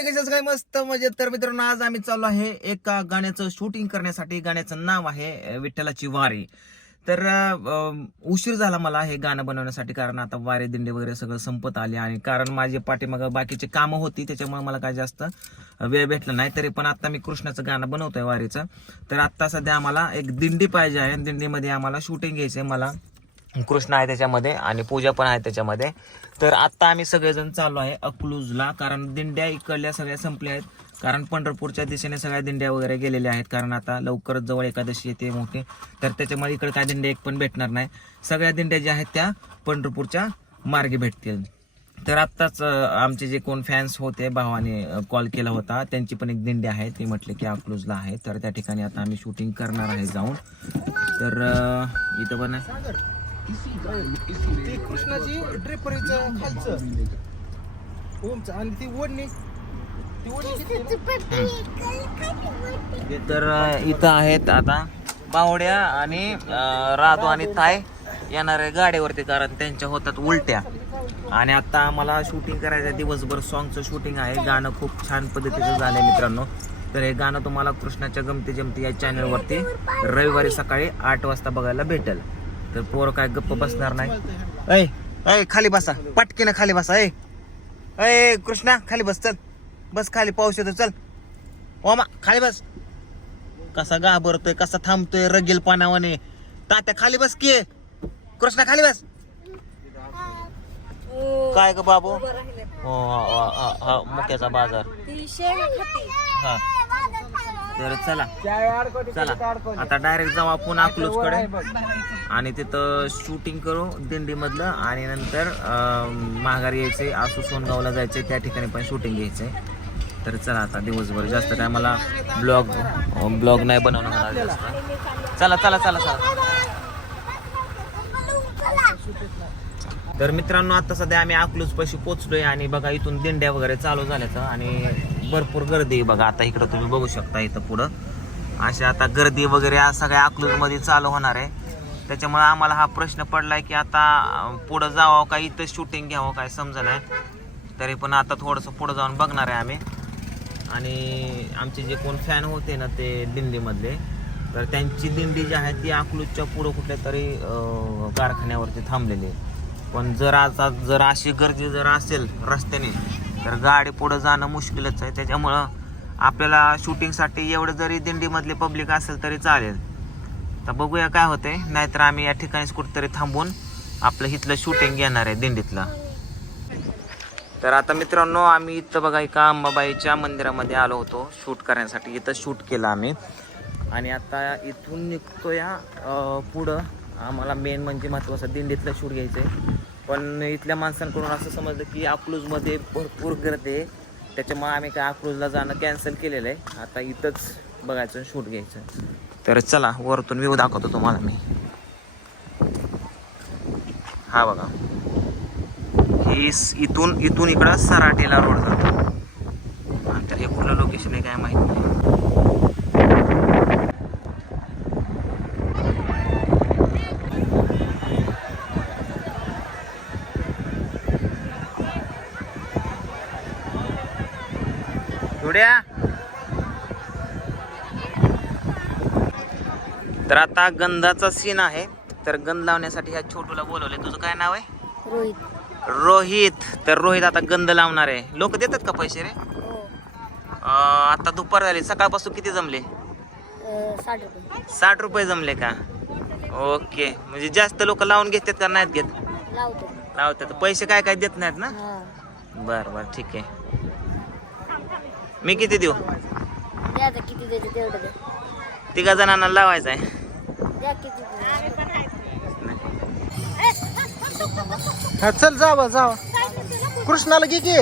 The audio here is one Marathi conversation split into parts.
मंडळी कशाच काय मस्त म्हणजे तर मित्रांनो आज आम्ही चाललो आहे एका गाण्याचं शूटिंग करण्यासाठी. गाण्याचं नाव आहे विठ्ठलाची वारी. तर अं, उशीर झाला मला हे गाणं बनवण्यासाठी कारण आता वारे दिंडे वगैरे सगळं संपत आले आणि कारण माझे पाठीमाग बाकीची कामं होती त्याच्यामुळे मला काय जास्त वेळ भेटला नाही. तरी पण आता मी कृष्णाचं गाणं बनवतोय वारीचं. तर आता सध्या आम्हाला एक दिंडी पाहिजे आहे. दिंडीमध्ये आम्हाला शूटिंग घ्यायचंय मला. कृष्ण आहे त्याच्यामध्ये आणि पूजा पण आहे त्याच्यामध्ये. तर आत्ता आम्ही सगळेजण चाललो आहे अकलूजला कारण दिंड्या इकडल्या सगळ्या संपल्या आहेत. कारण पंढरपूरच्या दिशेने सगळ्या दिंड्या वगैरे गेलेल्या आहेत कारण आता लवकरच जवळ एकादशी येते मोठी. तर त्याच्यामुळे इकडे काय दिंड्या एक पण भेटणार नाही. सगळ्या दिंड्या ज्या आहेत त्या पंढरपूरच्या मार्गे भेटतील. तर आत्ताच आमचे जे कोण फॅन्स होते भावाने कॉल केला होता त्यांची पण एक दिंडी आहे. ते म्हटले की अकलूजला आहे. तर त्या ठिकाणी आता आम्ही शूटिंग करणार आहे जाऊन. तर इथं पण आहे. ते कृष्णाची ड्रेपरीचं खालचं. ओमचं आणि ती ओढणी ती ओढणी किती ना? तर अ, इथं आहेत आता बावड्या आणि अ, राधू आणि ताय येणाऱ्या गाडीवरती कारण त्यांच्या होतात उलट्या. आणि आता आम्हाला शूटिंग करायचं दिवसभर सॉंगचं शूटिंग आहे. गाणं खूप छान पद्धतीचं झालंय मित्रांनो. तर हे गाणं तुम्हाला कृष्णाच्या गमती जमती या चॅनलवरती रविवारी सकाळी आठ वाजता बघायला भेटेल. तर पोर काय गप्प बसणार नाही. ऐ ऐ खाली बसा. पटकीनं खाली बसा ऐ. ऐ कृष्णा खाली बस चल. बस खाली पाऊस येतो चल. ओमा खाली बस. कसा घाबरतोय कसा थांबतोय रगेल पानावाने. तात्या खाली बस की. कृष्णा खाली बस. काय ग बाबू? हो हा, मुक्याचा बाजार. हा. तर चला. चला. आता डायरेक्ट जाऊ आपण अकलूजकडे. आणि तिथं शूटिंग करू दिंडी मधलं आणि नंतर माघारी यायचे आसू सोनगावला जायचे त्या ठिकाणी पण शूटिंग घ्यायचंय तर चला आता दिवसभर जास्त काय मला ब्लॉग ब्लॉग नाही बनवणं होणार जास्त. चला चला चला चला. तर मित्रांनो आता सध्या आम्ही अकलूज पाशी पोचलोय आणि बघा इथून दिंड्या वगैरे चालू झाल्यात. आणि भरपूर गर्दी आहे बघा. आता इकडं तुम्ही बघू शकता इथं पुढं. अशी आता गर्दी वगैरे सगळ्या अकलूजमध्ये चालू होणार आहे. त्याच्यामुळे आम्हाला हा प्रश्न पडलाय की आता पुढं जावं का इथं शूटिंग घ्यावं काय समजा नाही. तरी पण आता थोडंसं पुढं जाऊन बघणार आहे आम्ही. आणि आमचे जे कोण फॅन होते ना ते दिंडीमधले तर त्यांची दिंडी जी आहे ती अकलूजच्या पुढं कुठल्या तरी कारखान्यावरती थांबलेली आहे. पण जर आता जर अशी गर्दी जर असेल रस्त्याने तर गाडी पुढं जाणं मुश्किलच आहे. त्याच्यामुळं आपल्याला शूटिंगसाठी एवढं जरी दिंडीमधले पब्लिक असेल तरी चालेल. तर बघूया काय होते नाहीतर आम्ही या ठिकाणीच कुठेतरी थांबून आपलं इथलं शूटिंग घेणार आहे दिंडीतलं. तर आता मित्रांनो आम्ही इथं बघा एका अंबाबाईच्या मंदिरामध्ये आलो होतो. शूट करण्यासाठी इथं शूट केलं आम्ही. आणि आता इथून निघतो या पुढं. आम्हाला मेन म्हणजे महत्त्वाचं दिंडीतलं शूट घ्यायचं आहे पण इथल्या माणसांकडून असं समजलं की अकलूजमध्ये भरपूर गर्दी आहे. त्याच्यामुळे आम्ही काय अकलूजला जाणं कॅन्सल केलेलं आहे. आता इथंच बघायचं शूट घ्यायचं. तर चला वरतून व्ह्यू दाखवतो तुम्हाला मी. हा बघा. ही इथून इथून इकडं सराटेला रोड जातो. आणि तर हे कुठलं लोकेशन आहे काय माहिती नाही जुड्या तर आता गंधाचा सीन आहे. तर गंध लावण्यासाठी ह्या छोटूला बोलवले तुझं काय नाव आहे? रोहित. रोहित. तर रोहित आता गंध लावणार आहे. लोक देतात का पैसे रे? हो. आता दुपार झाली. सकाळपासून किती जमले? साठ रुपये. जमले का? ओके. म्हणजे जास्त लोक लावून घेतात का नाहीत घेत? लावतो लावतात. पैसे काय काय देत नाहीत ना? बर बर. ठीक आहे. मी किती देऊ? द्या आता किती द्यायचं तेवढं द्या तिघा जणांना लावायचं आहे द्या किती द्यायचं. हा चल जावा जावा. कृष्णाला घे की.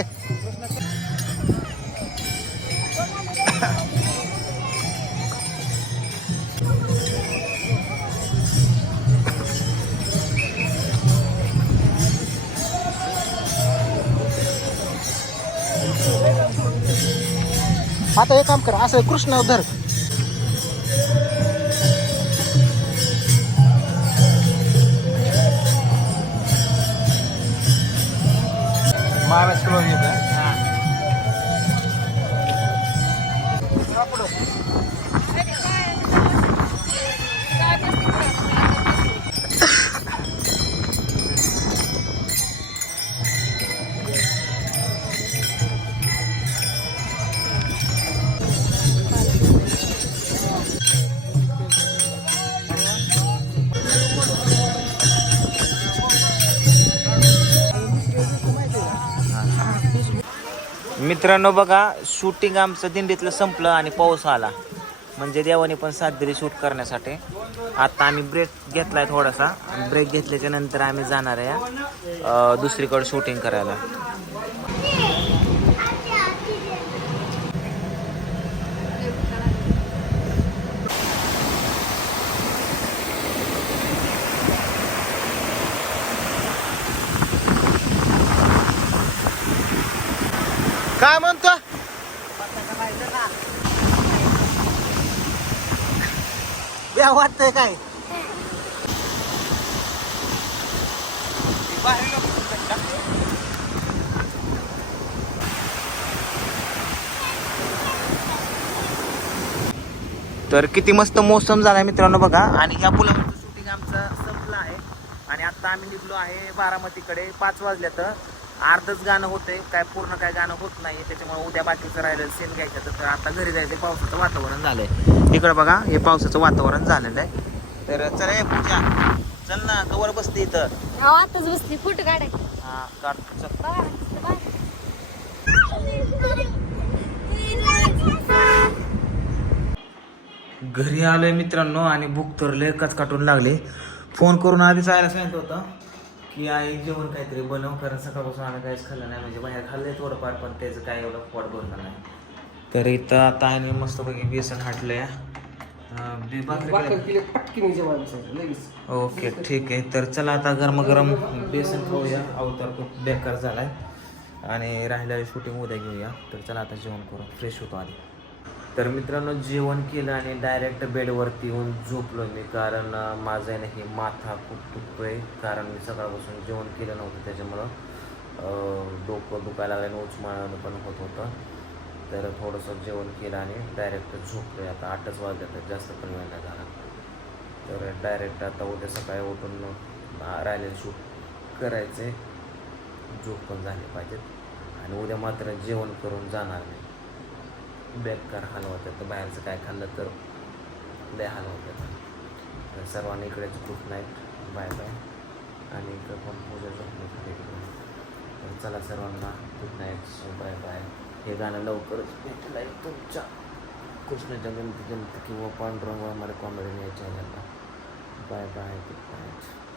आता हे काम कर असं कृष्ण धर. महाराष्ट्र मित्रांनो बघा शूटिंग आमचं दिंडीतलं संपलं आणि पाऊस आला. म्हणजे देवाने पण साथ दिली शूट करण्यासाठी. आता आम्ही ब्रेक घेतलाय थोडासा. ब्रेक घेतल्याच्या नंतर आम्ही जाणार आहे दुसरीकडे शूटिंग करायला. काय म्हणतो? बे वाटतंय काय? तर किती मस्त मोसम झाला मित्रांनो बघा. आणि या पुलावरचं शूटिंग आमचं संपलं आहे. आणि आता आम्ही निघलो आहे बारामतीकडे पाच वाजल्या तर अर्धच गाणं होतंय काय पूर्ण काय गाणं होत नाही त्याच्यामुळे उद्या बाकीचं राहिलं सीन घ्यायचं. तर आता घरी जायचं पावसाचं वातावरण झालंय. इकडं बघा हे पावसाचं वातावरण झालेलं आहे. तर चला ये पूजा. चल ना कवर बसते इथं. हा आताच बसली फोटो काढाय. हा काढ. चल. घरी आलोय मित्रांनो आणि भूक तर लय काटून लागली. फोन करून आधीच आयला सांगितलं होतं. की आई जेवण काहीतरी बनव कारण सकाळपासून आम्ही काहीच खाल्लं नाही. म्हणजे बाहेर खाल्लंय थोडंफार पण त्याचं काय एवढं पोट भरलं नाही. तर इथं आता आईने मस्तपैकी बेसन हाटलंय. ओके ठीक आहे. तर चला आता गरम बेसन खाऊया. अवतार खूप बेकार झालाय. आणि राहिलेलं शूटिंग उद्या घेऊया. तर चला आता जेवण करू फ्रेश होतो आधी. तर मित्रांनो जेवण केलं आणि डायरेक्ट बेडवरती येऊन झोपलो मी कारण माझं आहे ना हे माथा खूप दुखतोय कारण मी सकाळपासून जेवण केलं नव्हतं त्याच्यामुळं. डोकं दुखायला लागलं आणि उचमाळणं पण होत होतं. तर थोडंसं जेवण केलं आणि डायरेक्ट झोपलो आता आठच वाजल्यात तर जास्त पण वेळ नाही झाला. तर डायरेक्ट आता उद्या सकाळी उठून राहिले शूट करायचे झोप पण झाले पाहिजेत. आणि उद्या मात्र जेवण करून जाणार नाही बेकार हाल होतात तर बाहेरचं काय खाल्लं तर लय हाल होतात तर सर्वांनी इकडेच गुड नाईट बाय बाय आणि इकडं पण पूजा झोपली तर चला सर्वांना गुड नाईट बाय बाय हे गाणं लवकरच भेटलं आहे तुमच्या. कृष्णाच्या गणपती गणपती किंवा पांडुरंग मला कॉमेडी या चॅनलला बाय बाय गुड नाईट